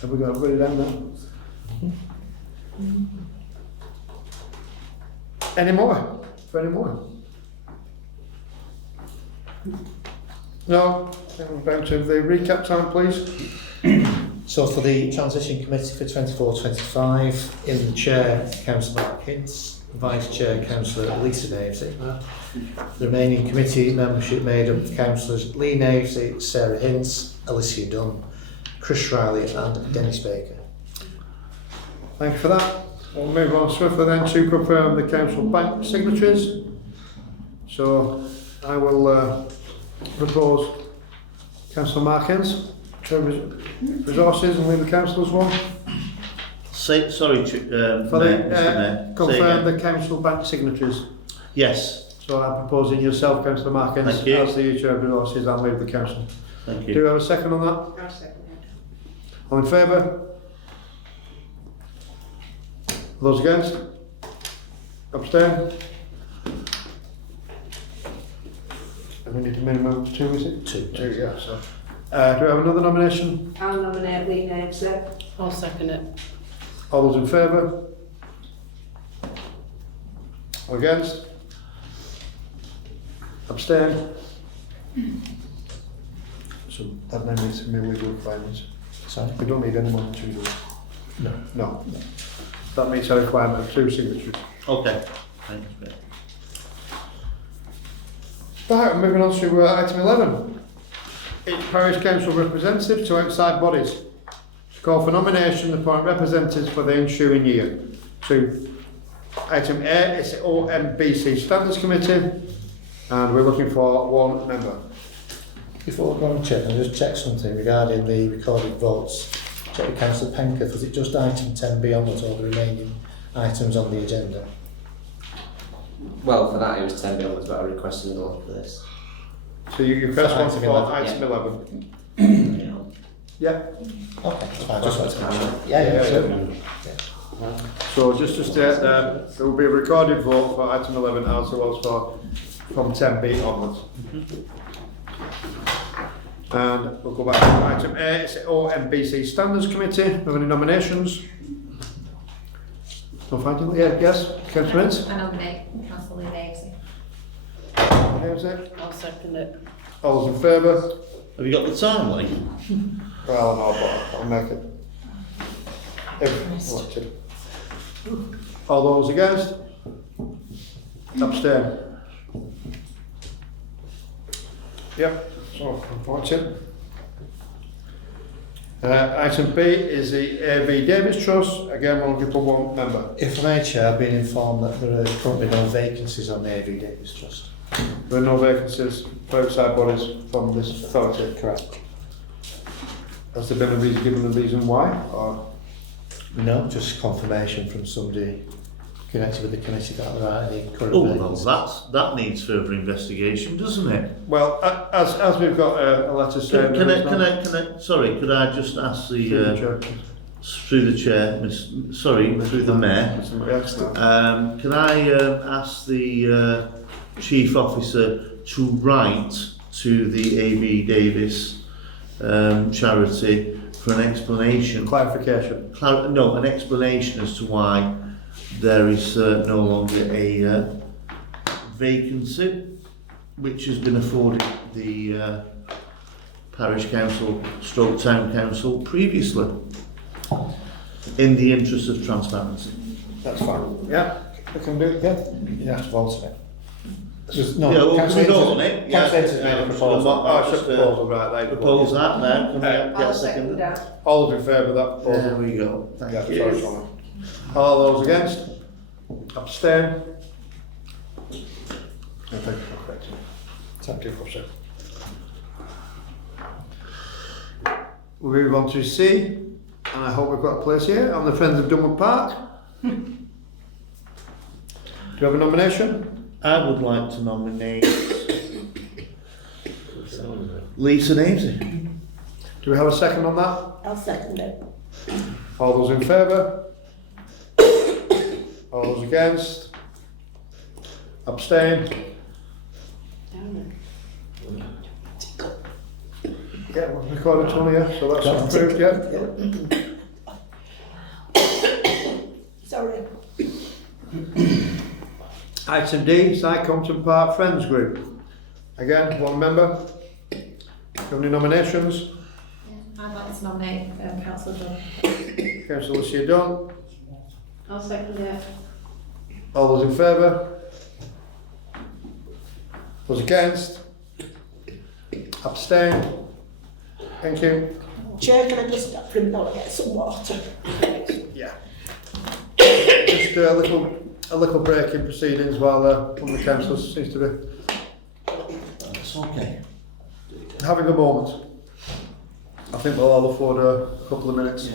Have we got everybody down there? Any more? For any more? No? Then we're down to the recap time, please. So for the transition committee for 24-25, in the chair, Councillor Mark Hints, vice chair, Councillor Lisa Navesey. The remaining committee membership made up of Councillors Lee Navesey, Sarah Hints, Alicia Dunn, Chris Riley and Dennis Baker. Thank you for that. We'll move on swiftly then to confirm the council bank signatories. So I will propose Councillor Markins, resources, and leave the councillors one. Sorry, For Mr. Mayor. confirm the council bank signatories. Yes, So I'm proposing yourself, Councillor Markins, Thank you. as the chair of resources, and leave the council. thank Do you. we have a second on that? I'll second it. All in favour? Those against? Abstain? And we need a minimum of 2, is it? 2. 2, yeah, so. Do we have another nomination? I'll nominate Lee Navesey. I'll second it. All those in favour? Or against? Abstain? So that then means legal requirements. Sorry? We don't need any more than 2, do we? No. No. That meets a requirement of 2 signatures. Okay, thanks, Mayor. Right, moving on to item 11. Each parish council representative to outside bodies to call for nomination and appoint representatives for the ensuing year. 2. Item A is the OMBC Standards Committee, and we're looking for 1 member. Before we go on check, I'll just check something regarding the recorded votes. Check with Councillor Penketh, was it just item 10B onwards or the remaining items on the agenda? Well, for that it was 10 onwards, but I requested an order for this. So you first For one item for 11, item 11. Yeah. Yeah. Okay, that's fine, just wanted to make sure. Yeah, so- So just to state there will be a recorded vote for item 11 as well as for from 10B onwards. And we'll go back to item A, it's the OMBC Standards Committee. Do we have any nominations? No finding? Yeah, yes, Councillor Ince? I nominate Councillor Lee Davesy. Who's it? I'll second it. All those in favour? Have you got the time, Lee? Well, no, but I'll make it. If elected. All those against? Abstain? Yep, so unfortunate. Item B is the A.V. Davis Trust. Again, we'll give for one member. If I may, Chair, I've been informed that there are currently no vacancies on the A.V. Davis Trust. There are no vacancies for outside bodies from this authority. Correct. Has there been a reason, given the reason why? Or No, just confirmation from somebody connected with the committee that there aren't any current Oh, well, vacancies. that needs further investigation, doesn't it? well, as we've got a letter saying. Can I, sorry, could I just ask the, through the chair, through the mayor, can I ask the chief officer to write to the A.V. Davis charity for an explanation? Clarification. No, an explanation as to why there is no longer a vacancy which has been afforded the parish council stroke town council previously, in the interest of transparency. That's fine. Yeah, we can do it again. You have to vote on it. There's no, Yeah, well, Councillor can we vote Ince- on it? Councillor Ince has made a proposal. Oh, it's a proposal, right, there you go. Propose that now, can we get I'll a second second? that. All those in favour of that There proposal? we go, Yeah, thank sorry, you. Tommy. All those against? Abstain? I think I'm correct. Thank you, Officer. We move on to C, and I hope we've got a place here, on the Friends of Dunwood Park. Do you have a nomination? I would like to nominate Lisa Navesy. Do we have a second on that? I'll second it. All those in favour? All those against? Abstain? Yeah, we've recorded Tony, yeah, so that's approved, yeah? Sorry. Item D, Sycompton Park Friends Group. Again, one member. Do you have any nominations? I'd like to nominate Councillor Dunn. Councillor Lucia Dunn. I'll second it. All those in favour? Those against? Abstain? Thank you. Chair, can I just stop for a minute and get some water? Yeah. Just a little break in proceedings while one of the councillors seems to be It's okay. having a moment. I think we'll all afford a couple of minutes.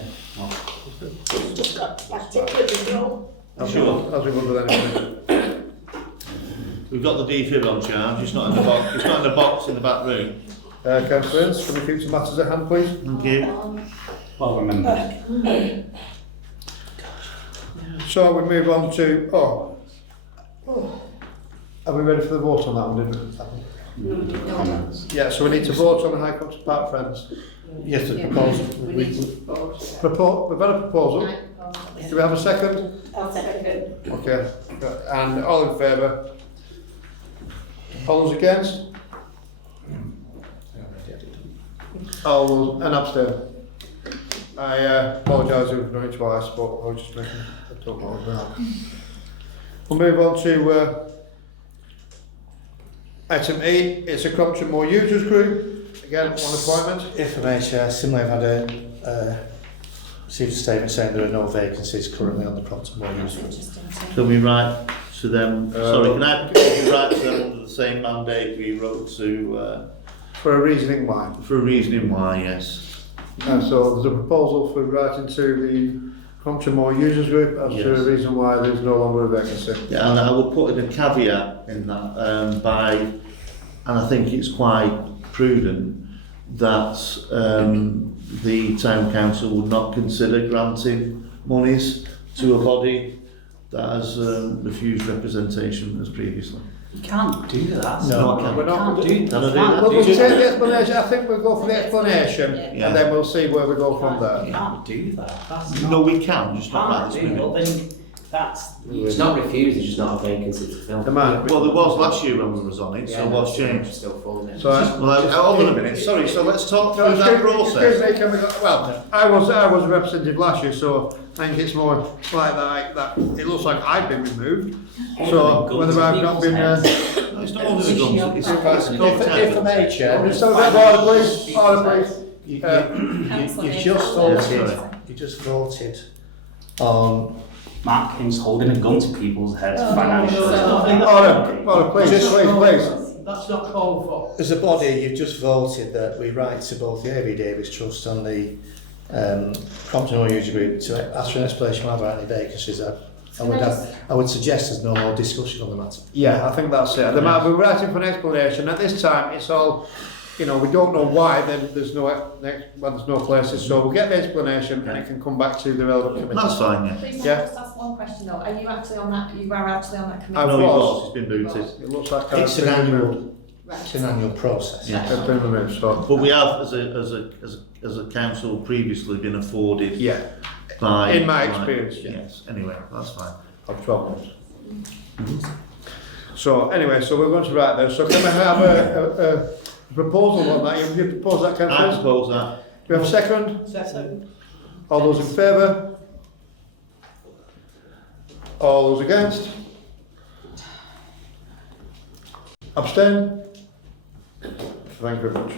Just got back to it, As Sure. we would with anything. We've got the defib on charge, it's not in the box, it's not in the box in the back room. Councillor Ince, can we keep some matters at hand, please? Thank you. Well remembered. So we move on to, are we ready for the vote on that one, didn't we? Comments. Yeah, so we need to vote on the High Compton Park Friends. Yes, the Yeah. proposal. We need to vote. We've had a proposal. Do we have a second? I'll second it. Okay. And all in favour? All those against? All those, and abstain. I apologise if I've done it twice, but I was just making, I don't know what about. We'll move on to item E, it's a Crompton Moor Users Group. Again, one appointment. If I may, Chair, similarly, I've had received a statement saying there are no vacancies currently on the Crompton Moor Users Group. Can we write to them, sorry, can we write to them under the same mandate we wrote to, For a reasoning why. for a reasoning why, yes. And so there's a proposal for writing to the Compton Moore Users Group as to the reason why there's no longer a vacancy. Yeah, and I will put in a caveat in that and I think it's quite prudent that the town council would not consider granting monies to a body that has refused representation as previously. You can't do that. No, we're not. You can't do Can I do that. We'll take the explanation. I think we'll go for the explanation Yeah. and then we'll see where we go from You there. can't do that. That's not. No, we can, just not can't like this do. minute. Well, then that's. It's not refused, it's just not a vacancy to fill. The man. Well, there was last year when we was on it, so what's changed? Still full, isn't it? So, Well, hold on a minute, sorry, so let's talk through that process. Excuse me, can we go, well, I was a representative last year, so I think it's more like that it looks like I've been removed. So whether I've not been, No, it's not holding the guns, it's If I may, Chair, so order please, order please. you just voted on. Mark King's holding a gun to people's heads financially. Order please. That's not called for. As a body, you've just voted that we write to both the A.V. Davis Trust and the Compton Moore User Group to ask for an explanation about any vacancies. I would suggest there's no more discussion on the matter. Yeah, I think that's it. We're writing for an explanation. At this time, it's all, we don't know why there's no places. So we'll get the explanation and it can come back to the relevant committee. That's fine, yeah. Please, Yeah. just ask one question though. Are you actually on that? You are actually on that I committee? No, he was. was, he's been booted. It looks like It's an annual process. Yeah. I've been removed, so. But we have, as a council, previously been afforded Yeah, by... in my experience, yeah. Yes, anyway, that's fine. Of 12 months. So anyway, so we're going to write there. So can we have a proposal on that? You propose that, I councillors? propose that. Do we have a second? Second. All those in favour? All those against? Abstain? Thank you very much.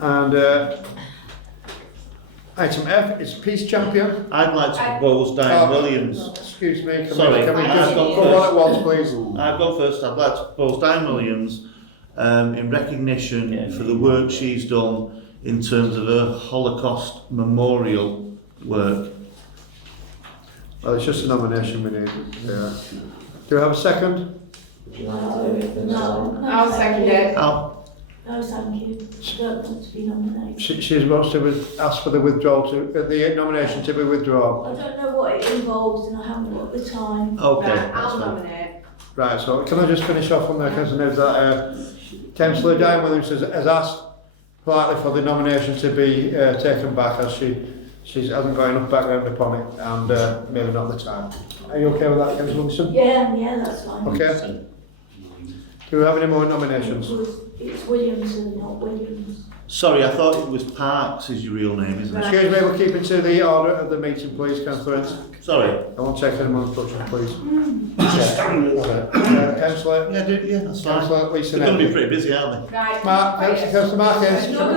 And item F is Peace Champion. I'd like to propose Diane Williams. Excuse me, Sorry, can we I've just got go first. one at once, please? I've got first, I'd like to propose Diane Williams in recognition for the work she's done in terms of her Holocaust memorial work. Well, it's just a nomination we need. Yeah. Do we have a second? Would you like to do it? No, I'll second it. Al, No, thank you. I don't want to be nominated. She wants to ask for the withdrawal the nomination to be withdrawn. I don't know what it involves and I haven't got the time. okay, Right, that's I'll fine. nominate. Right, so can I just finish off on the councillor knows that Councillor Diane Williams has asked politely for the nomination to be taken back as she hasn't got enough background upon it and maybe not the time. Are you okay with that, Councillor Wilson? Yeah, that's fine. Okay. Do we have any more nominations? It's Williamson, not Williams. Sorry, I thought it was Parks is your real name, isn't it? Excuse me, we're keeping to the order of the meeting, please, Councillor Ince. Sorry. I won't take any more instruction, please. Councillor, Yeah, that's fine. Councillor Lisa They're going to be Neville. pretty busy, aren't they? Right. Councillor Mark Ince. No,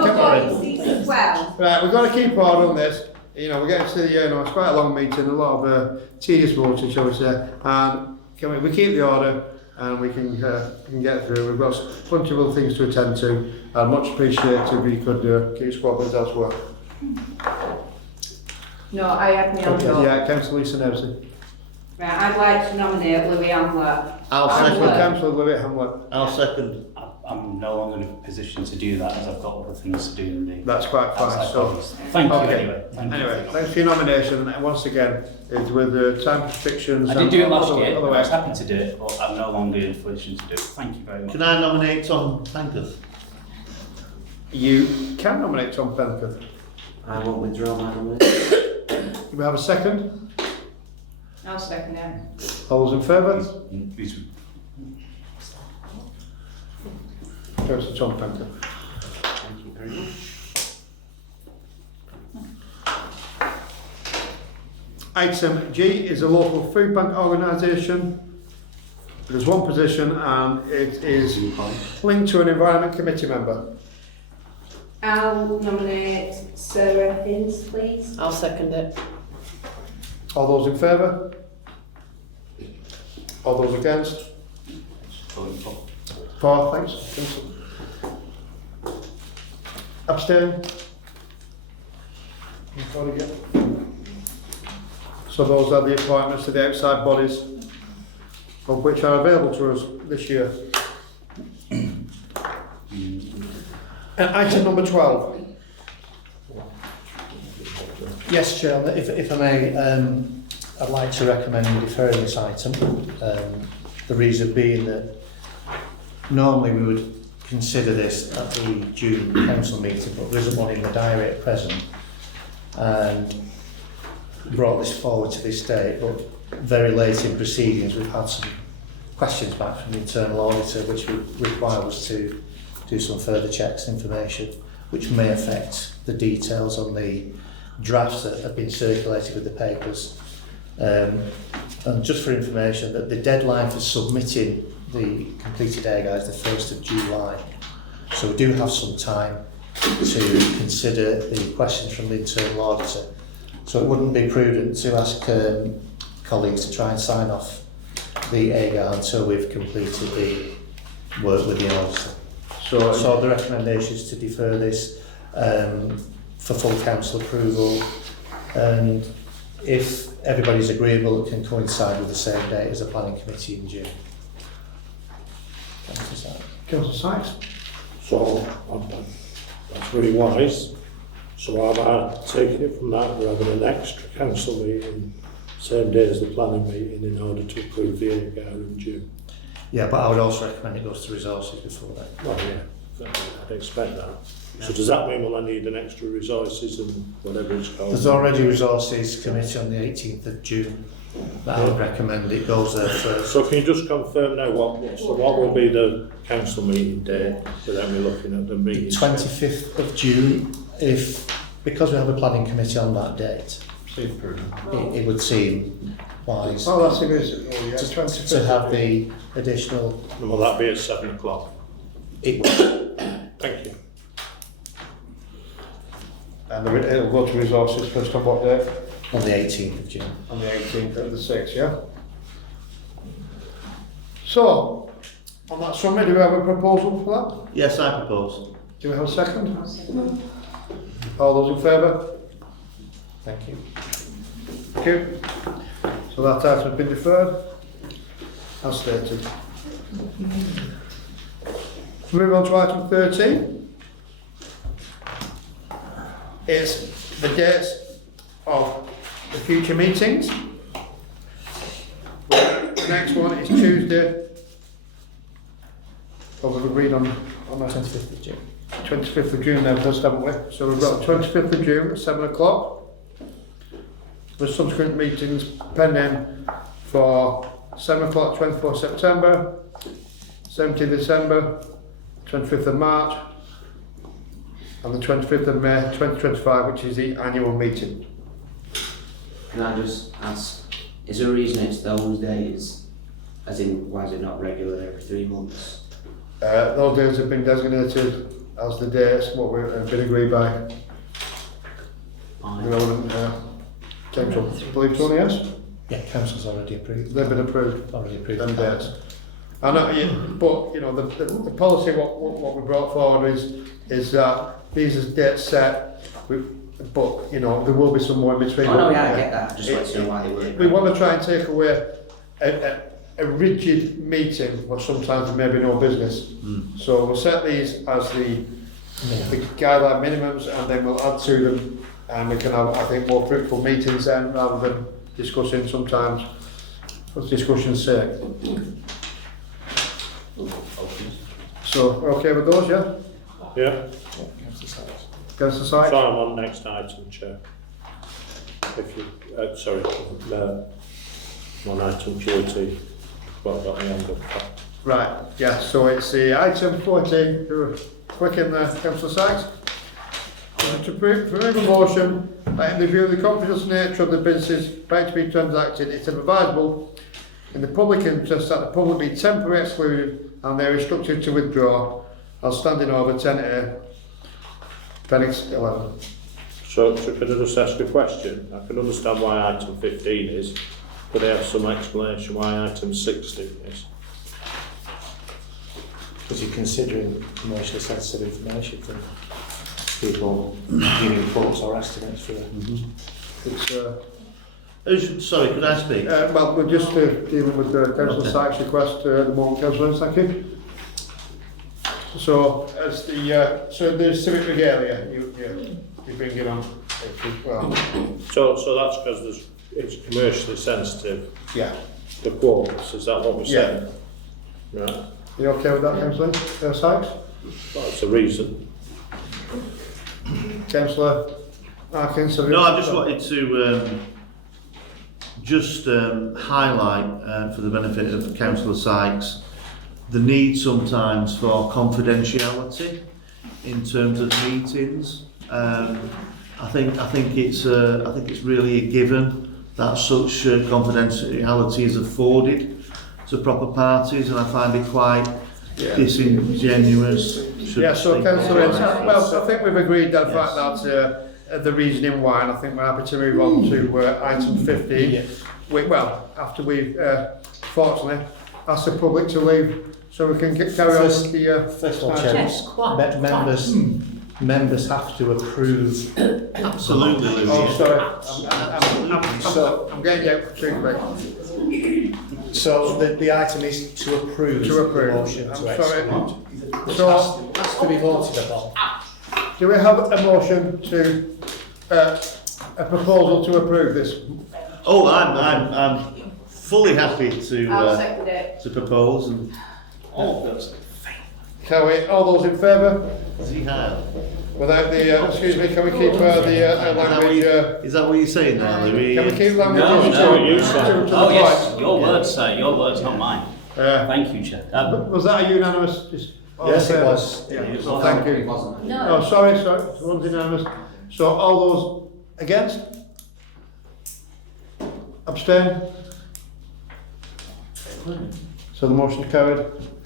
as well. Right, we've got to keep order on this. We're getting to the, it's quite a long meeting, a lot of tedious voting, shall we say. And can we keep the order and we can get through. We've got plenty of other things to attend to. I'd much appreciate if you could keep squabbling elsewhere. No, I had me on Okay, board. yeah, Councillor Lisa Nevsey. Right, I'd like to nominate Louis Hamlet. I'll Councillor second. Councillor Louis Hamlet. I'll second. I'm no longer in a position to do that as I've got other things to do in the That's quite fine. outside So, bodies. Thank you okay. anyway. Thank you. anyway, thanks for your nomination. And once again, it's with the time restrictions. I did do it last year. I was Otherwise, happy to do it, but I'm no longer in a position to do it. Thank you very much. Can I nominate Tom Tankers? you can nominate Tom Penker. I won't withdraw my nomination. Do we have a second? I'll second it. All those in favour? Who's- Goes to Tom Penker. Thank you very much. Item G is a local food bank organisation. There's one position and it is linked to an environment committee member. I'll nominate Sarah Hinz, please. I'll second it. All those in favour? All those against? Four, thanks. Councillor. Abstain? So those are the appointments to the outside bodies, of which are available to us this year. Item number 12. Yes, Chair, if I may, I'd like to recommend deferring this item. The reason being that normally we would consider this at the June council meeting, but there isn't one in the diary at present. And brought this forward to this date, but very late in proceedings we've had some questions back from the internal auditor which would require us to do some further checks and information which may affect the details on the drafts that have been circulated with the papers. And just for information, that the deadline for submitting the completed AGA is the 1st of July. So we do have some time to consider the questions from the internal auditor. So it wouldn't be prudent to ask colleagues to try and sign off the AGA until we've completed the work with the auditor. So the recommendation is to defer this for full council approval, and if everybody's agreeable, it can coincide with the same date as the planning committee in June. Councillor Sykes. So, that's really wise. So have I taken it from that, we're having an extra council meeting, same day as the planning meeting, in order to approve the AGA in June? Yeah, but I would also recommend it goes to resources before that. Well, yeah, I'd expect that. So does that mean we'll need an extra resources and whatever it's called? There's already resources committee on the 18th of June, but I would recommend it goes there first. So can you just confirm now what will be the council meeting date, without me looking at the meeting? 25th of June, because we have a planning committee on that date, it would seem wise Oh, that's it. to have the additional. And will that be at 7 o'clock? It would. Thank you. And it'll go to resources first on what day? On the 18th of June. On the 18th of the 6th, yeah? So, on that summary, do we have a proposal for that? Yes, I propose. Do we have a second? All those in favour? Thank you. Thank you. So that item has been deferred, as stated. Moving on to item 13. It's the dates of the future meetings. The next one is Tuesday. Well, we've agreed on that 25th of June. 25th of June then first, haven't we? So we've got 25th of June at 7 o'clock. With subsequent meetings pending for 7 o'clock, 24th September, 17th December, 25th of March, and the 25th of May 2025, which is the annual meeting. Can I just ask, is there a reason it's those days? As in, why is it not regular every 3 months? Those days have been designated as the dates what we've been agreed by the relevant council. I believe Tony, yes? Yeah, council's already approved. They've been approved. Already approved. Them dates. I know, but you know the policy what we brought forward is that these are dates set, but you know there will be some more in between. Oh no, yeah, I get that. I just want to know why they work. We want to try and take away a rigid meeting where sometimes there may be no business. So we'll set these as the guideline minimums, and then we'll add to them, and we can have, I think, more fruitful meetings then, rather than discussing sometimes for discussion's sake. So we're okay with those, yeah? Yeah. Councillor Sykes? So I'm on next item, Chair. If you, sorry, on item 40. What about the end of that? Right, yeah, so it's the item 14, you're quick in there, Councillor Sykes. To remove a motion that in the view of the confidential nature of the businesses about to be transacted, it's advisable in the public interest that the public be temporarily excluded and they are instructed to withdraw as standing over 10A, Appendix 11. So, can I just ask a question? I can understand why item 15 is, but I have some explanation why item 16 is. Because you're considering commercially sensitive information. people giving quotes or estimates for It's, Sorry, could I speak? well, we're just dealing with the council Okay. Sykes request at the moment, councillors, thank you. So, as the civic regalia, you bring it on, well, So that's because it's commercially sensitive, yeah. the quotes, is that what we're saying? Right, You okay with that, councillor Sykes? that's the reason. Councillor Harkins? No, I just wanted to highlight for the benefit of Councillor Sykes the need sometimes for confidentiality in terms of meetings. I think it's really a given that such confidentiality is afforded to proper parties, and I find it quite disingenuous. Yeah, so councillor, well, I think we've agreed that fact that the reasoning why, and I think we're happy to move on to item 15. Yes. Well, after we fortunately asked the public to leave, so we can carry on with the First of all, item. Chair, members have to approve. Absolutely, Louis. Oh, sorry, I'm getting out too quick. So the item is to approve. To approve. The motion I'm to sorry. exclude. Which So, has to be voted upon. do we have a motion to a proposal to approve this? Oh, I'm fully happy I'll to second it. propose and Can we, all those in favour? Without the, excuse me, can we keep the language, is that what you're saying there, Louis? can we keep language? No, to the Oh, yes, point? your words, sir, your words, not mine. Thank you, Chair. Was that a unanimous? All Yes, in it favour? was. Yeah, so thank you. No. Oh, sorry, one's unanimous. So all those against? Abstain? So the motion carried.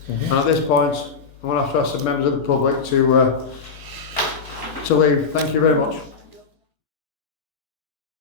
And at this point, I'm going to have to ask the members of the public to leave. Thank you very much.